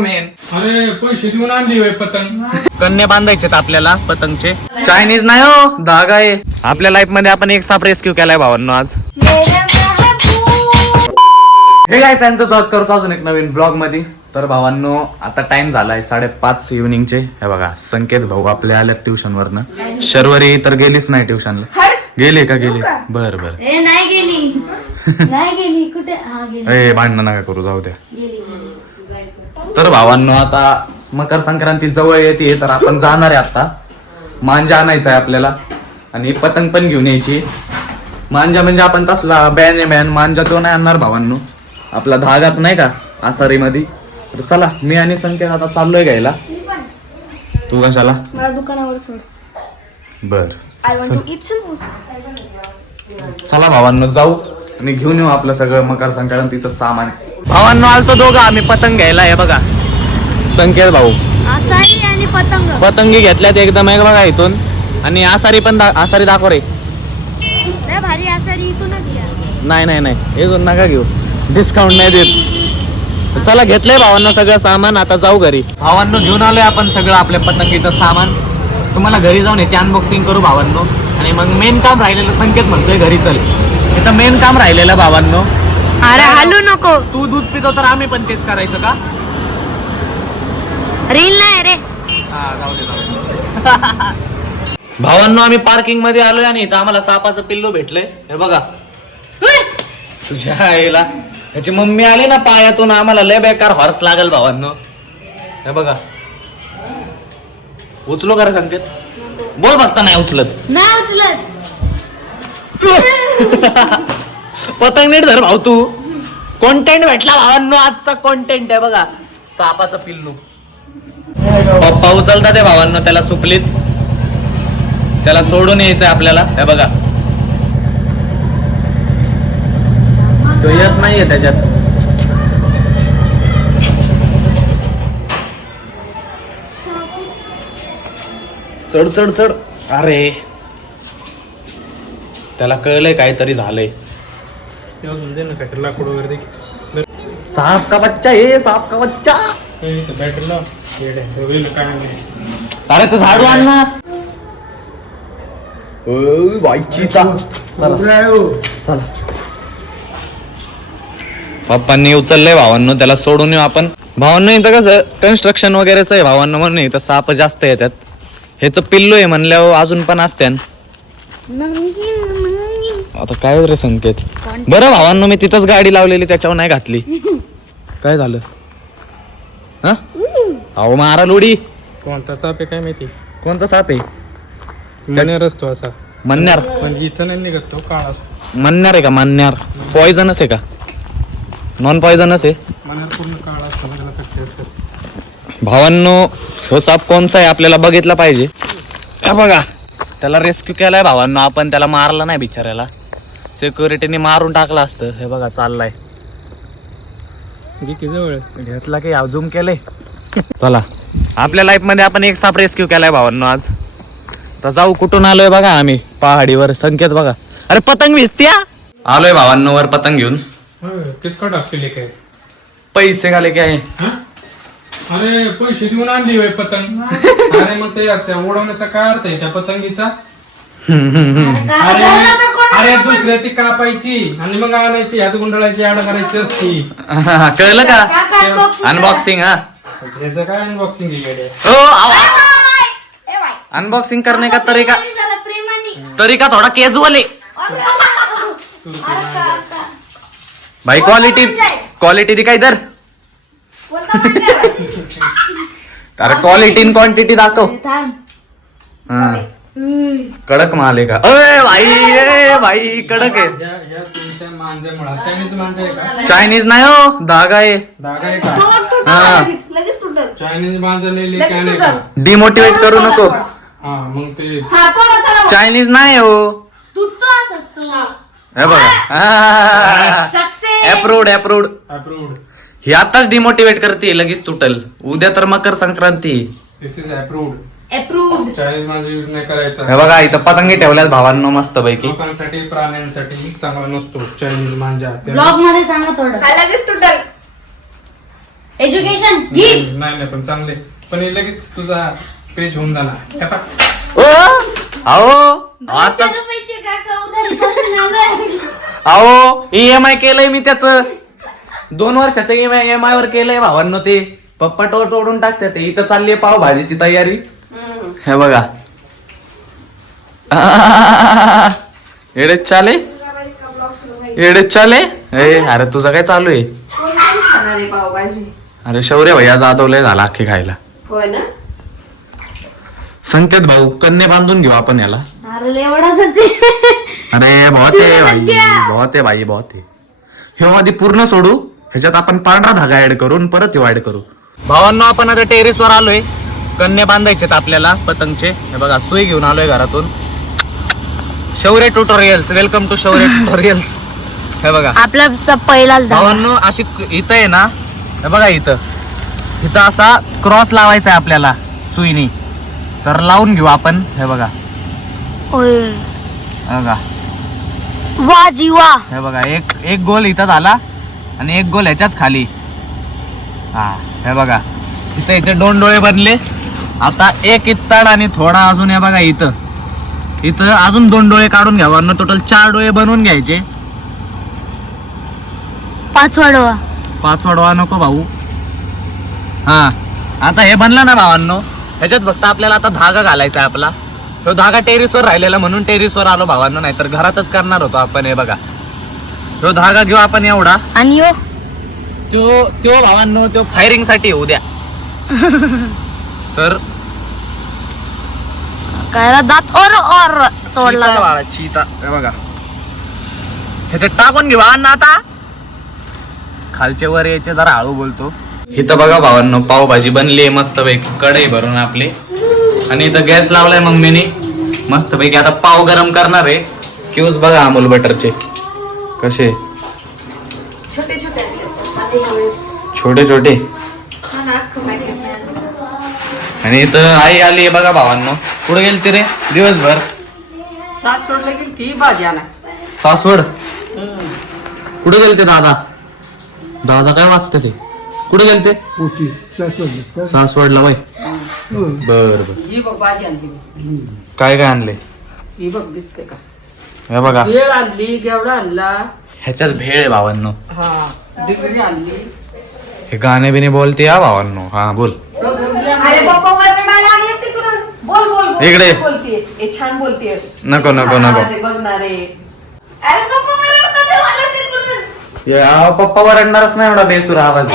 Main. अरे पैसे देऊन आणली होय पतंग. कन्या बांधायचे आपल्याला पतंगचे. चायनीज नाही हो, धागा आहे. आपल्या लाईफ मध्ये आपण एक साप रेस्क्यू केलाय भावांनो आज. हे काय त्यांचं स्वागत करतो अजून एक नवीन ब्लॉग मध्ये. तर भावांनो आता टाइम झालाय 5:30 इव्हनिंगचे. हे बघा संकेत भाऊ आपले आले ट्युशन वरनं. शर्वरी तर गेलीच नाही ट्युशनला. गेली का गेली? बर बर. नाही गेली नाही गेली कुठे. ए भांडण नका करू, जाऊ द्या. तर भावांनो आता मकर संक्रांती जवळ येते, तर आपण जाणार आहे आता. मांजा आणायचा आहे आपल्याला आणि पतंग पण घेऊन यायची. मांजा म्हणजे आपण तसला बॅन मांजा तो नाही आणणार भावांनो, आपला धागाच नाही का आसारी मध्ये. तर चला मी आणि संकेत आता चाललोय घ्यायला. तू कशाला? मला दुकानावर सोड. बर I want to eat samosa. चला भावांनो जाऊ आणि घेऊन येऊ आपलं सगळं मकर संक्रांतीचं सामान. भावांनो आलतो दोघं आम्ही पतंग घ्यायला. हे बघा संकेत भाऊ आसारी आणि पतंग. पतंगी घेतल्यात एकदम आहे बघा इथून. आणि आसारी पण आसारी दाखव रे. लय भारी आसारी इथूनच घ्या. नाही इथून नका घेऊ, डिस्काउंट नाही देत. चला घेतलंय भावांनो सगळं सामान, आता जाऊ घरी. भावांनो घेऊन आलोय आपण सगळं आपल्या पतंगीचं सामान. तुम्हाला घरी जाऊन याची अनबॉक्सिंग करू भावांनो. आणि मग मेन काम राहिलेलं संकेत म्हणतोय घरी चल. इथं मेन काम राहिलेलं भावांनो. अरे हलू नको. तू दूध पितो तर आम्ही पण तेच करायचं का? रील नाही रे. हा जाऊ दे. भावांनो आम्ही पार्किंग मध्ये आलोय आणि इथं आम्हाला सापाचं पिल्लू भेटलंय. हे बघा तुझ्या आईला त्याची मम्मी आली ना पायातून, आम्हाला लय बेकार हॉर्स लागल भावांनो. हे बघा उचलो का रे संकेत? बोल बघता नाही उचलत. नाही उचलत. पतंग नीट धर भाऊ तू. कॉन्टेंट भेटला भावांनो, आजचा कॉन्टेंट आहे बघा सापाचं पिल्लू. पप्पा उचलतात ते भावांनो, त्याला सुपलीत. त्याला सोडून यायचंय आपल्याला. हे बघा तो येत नाहीये त्याच्यात. चढ चढ चढ. अरे त्याला कळलंय काहीतरी झालंय. दे ना काहीतरी लाकूड वगैरे दे. साप का बच्चा हे, साप का बच्चा. बॅटरी लाव. होईल काय नाही. अरे तो झाडू आण ना. बाईचीचा चला. पप्पांनी उचललंय भावांनो, त्याला सोडून येऊ आपण. भावांनो इथं कसं कन्स्ट्रक्शन वगैरेच आहे भावांनो, म्हणून इथं साप जास्त येतात. हे तर पिल्लू आहे म्हणल्यावर अजून पण असते. आता काय रे संकेत? बरं भावांनो मी तिथंच गाडी लावलेली त्याच्यावर नाही घातली. काय झालं? हा अहो मारा लोडी. कोणता साप आहे काय माहिती. कोणता साप आहे? मण्यार असतो असा. मन्यार. पण इथं नाही निघत तो, काळा असतो. मन्यार आहे का? मन्यार पॉइझनस आहे का? नॉन पॉइझनस आहे. मण्यार पूर्ण काळा असतो, त्याला चटके असतात. भावांनो हो साप कोणचा आहे आपल्याला बघितला पाहिजे. हे बघा त्याला रेस्क्यू केलाय भावांनो आपण. त्याला मारला नाही बिचाऱ्याला, सिक्युरिटीने मारून टाकला असतं. हे बघा चाललाय. जवळ घेतला की झूम केलंय. चला आपल्या लाईफ मध्ये आपण एक साप रेस्क्यू केलाय भावांनो आज. तर जाऊ. कुठून आलोय बघा आम्ही पहाडीवर. संकेत बघा. अरे पतंग भिजत्या. आलोय भावांनो वर पतंग घेऊन. किसका टाकले काय पैसे घाले की आहे. अरे पैसे देऊन आणली होय पतंग. अरे मग त्या उडवण्याचा काय अर्थ आहे त्या पतंगीचा? अरे दुसऱ्याची कापायची आणि मग आणायची, हात गुंडाळायची, आड करायची असती. कळलं का? अनबॉक्सिंग. हा त्याचं काय अनबॉक्सिंग आहे? अनबॉक्सिंग करने का तरीका थोड़ा कैजुअल है भाई. क्वालिटी दिखा इधर. अरे क्वालिटी इन क्वांटिटी दाखव. हाँ कडक माल आहे का? भाई कडक आहे. या तुमच्या मांजामुळं. चायनीज मांजा आहे का? चायनीज नाही हो, धागा आहे. धागा आहे का? हा लगेच तुटल. चायनीज मांजा लिहिली काय नाही का? डिमोटिवेट करू नको. हा मग ते चायनीज नाही हो. तुटतो असंच तो. हे बघा अप्रूव्ड. अप्रूव्ड. ही आताच डिमोटिवेट करते, लगेच तुटल. उद्या तर मकर संक्रांती. दिस इज अप्रूव्ड. अप्रूव्ड. चायनीज मांजा यूज नाही करायचा. हे बघा इथं पतंगी ठेवल्यात भावांनो मस्त पैकी. लोकांसाठी प्राण्यांसाठी चांगला नसतो चायनीज मांजा. ब्लॉग मध्ये सांगा थोडं. लगेच तुटल. एज्युकेशन घे. नाही नाही पण चांगले पण हे लगेच तुझा पेज होऊन झाला हे बघ. आता रुपयाचे काका उधारीपासून आलोय. अहो EMI केलंय मी त्याच 2 वर्षाचं EMI वर केलंय भावांनो. ते पप्पा तोडून टाकतात ते. इथं चालली आहे पावभाजीची तयारी. हे बघा एडेच चाले एडेच चाले. अरे तुझं काय चालू आहे? अरे शौर्य भैया जाधवलंय झाला अख्खे खायला. संकेत भाऊ कन्ने बांधून घेऊ आपण याला. अरे एवढाच आहे. अरे बहुत आहे भाई बहुत आहे भाई बहुत आहे. हे आधी पूर्ण सोडू. ह्याच्यात आपण पांढरा धागा ऍड करून परत ह्यो ऍड करू. भावांनो आपण आता टेरेस वर आलोय. कन्ने बांधायचेत आपल्याला पतंगचे. हे बघा सुई घेऊन आलोय घरातून. शौर्य ट्युटोरियल्स वेलकम टू शौर्य ट्युटोरियल्स. हे बघा आपला पहिलाच धागा. भावांनो अशी इथं आहे ना. हे बघा इथं इथं असा क्रॉस लावायचा आहे आपल्याला सुईनी. तर लावून घेऊ आपण. हे बघा ओय हे बघा वा जीवा. हे बघा एक गोल इथं झाला आणि एक गोल ह्याच्याच खाली. हा हे बघा इथं इथे 2 डोळे बनले. आता एक इत्ताड आणि थोडा अजून. हे बघा इथं इथं अजून 2 डोळे काढून घ्यावा. टोटल 4 डोळे बनवून घ्यायचे. 5वा डोळा. 5वा डोळा नको भाऊ. हा आता हे बनलं ना भावांनो. ह्याच्यात फक्त आपल्याला आता धागा घालायचा आहे आपला. तो धागा टेरिसवर राहिलेला म्हणून टेरिसवर आलो भावांनो. नाहीतर घरातच करणार होतो आपण. हे बघा तो धागा घेऊ आपण एवढा. आणि यो त्यो भावांनो त्यो फायरिंग साठी येऊ द्या. तर काय दात और तोडला. चीता बाळा, चीता. हे बघा ह्याच्यात टाकून घेऊ अन्न. आता खालचे वर यायचे जरा हळू बोलतो. इथं बघा भावांनो पावभाजी बनली मस्त पैकी. कढई भरून आपली. आणि इथं गॅस लावलाय मम्मीने मस्त पैकी. आता पाव गरम करणार आहे. क्यूज बघा अमूल बटरचे कसे छोटे छोटे. आणि इथं आई आली बघा भावांनो. कुठे गेलती रे दिवसभर? सासवडला गेली ती भाजी आणा. सासवड. कुठे गेलते दादा? दादा काय वाचते ते? कुठे गेलते? सासवडला बाई. बर बर. ही बघ भाजी आणली मी. काय काय आणले? ही बघ दिसते का? हे बघा भेळ आणली, गेवडा आणला. ह्याच्यात भेळ आहे भावांनो. हा डिग्री आणली. हे गाणे बिने बोलते या भावांनो. हा बोल अरे बाबा लागले तिकडून. बोल बोल बोल. इकडे. बोलते हे छान बोलते. नको नको नको. बघणारे. अरे बाबा मला तिकडून. या पप्पा वरडणारच नाही एवढा बेसुरा आवाज.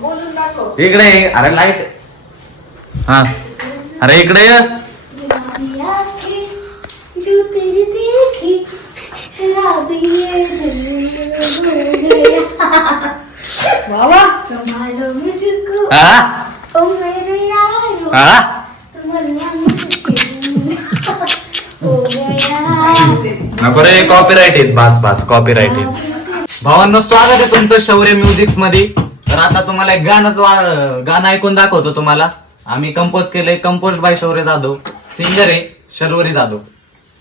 बोलून दाखव. इकडे ये. अरे लाईट. हा अरे इकडे ये. बाबा हा? हा? नको रे कॉपीराईट येत. बास बास कॉपीराईट येत. भावांनो स्वागत आहे तुमचं शौर्य म्युझिक्स मध्ये. तर आता तुम्हाला एक गाणं ऐकून दाखवतो तुम्हाला. आम्ही कंपोज केलंय. कंपोज बाय शौर्य जाधव. सिंगर आहे शर्वरी जाधव.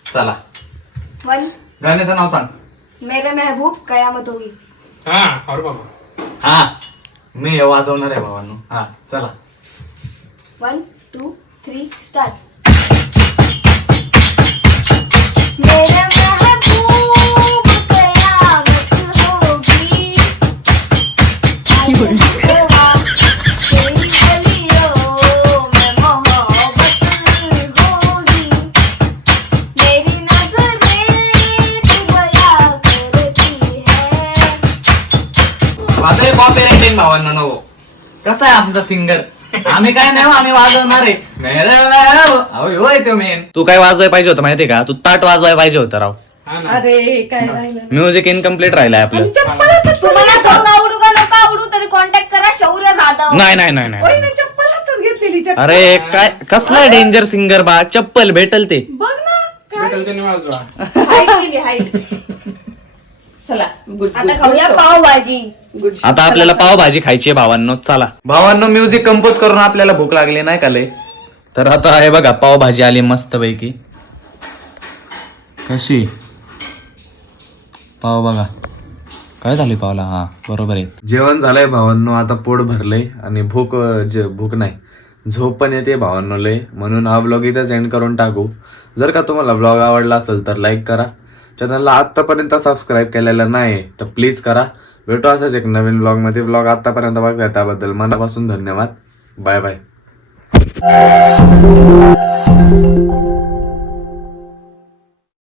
चला गाण्याचं नाव सांग. मेरे महबूब कयामत होगी. हा अरे बाबा. हा मी हे वाजवणार आहे भावांनो. हा चला 1 2 3 स्टार्ट. मेरे महबूब कयामत होगी. तेरी गलियों में मोहब्बत होगी. मेरी नजरें तू बया करती है. वाजवे कॉपीराईट येईन भावांनो. नको कसा आहे आमचा सिंगर. आम्ही काय नाही आम्ही वाजवणार आहे. मेन तू काय वाजवाय पाहिजे होतं माहितीये का? तू ताट वाजवाय पाहिजे होतं राव. हा ना. अरे काय राहिलं. म्युझिक इनकम्प्लीट राहिलाय आपलं. तुम्हाला सॉंग आवडू का नको आवडू तरी कॉन्टॅक्ट करा शौर्य जाधव. नाही नाही नाही नाही. चप्पल हातात घेतलेली. अरे काय कसला डेंजर सिंगर बा. चप्पल भेटल ते. बघ ना भेटेल त्याने वाजवा. हाईट केली हाईट. चला गुड आता खाऊया पावभाजी. गुड. आता आपल्याला पावभाजी खायची आहे भावांनो. चला भावांनो म्युझिक कंपोज करून आपल्याला भूक लागली नाही का लय. तर आता हे बघा पावभाजी आली मस्त पैकी. कशी पाव बघा काय झाली पावला? हा बरोबर आहे. जेवण झालंय भावांनो, आता पोट भरलंय आणि भूक नाही, झोप पण येते भावांनो लय. म्हणून हा ब्लॉग इथंच एंड करून टाकू. जर का तुम्हाला ब्लॉग आवडला असेल तर लाईक करा. चॅनलला आतापर्यंत सबस्क्राईब केलेलं नाही तर प्लीज करा. भेटू असंच एक नवीन ब्लॉग मध्ये. ब्लॉग आतापर्यंत बघताय त्याबद्दल मनापासून धन्यवाद. Bye bye.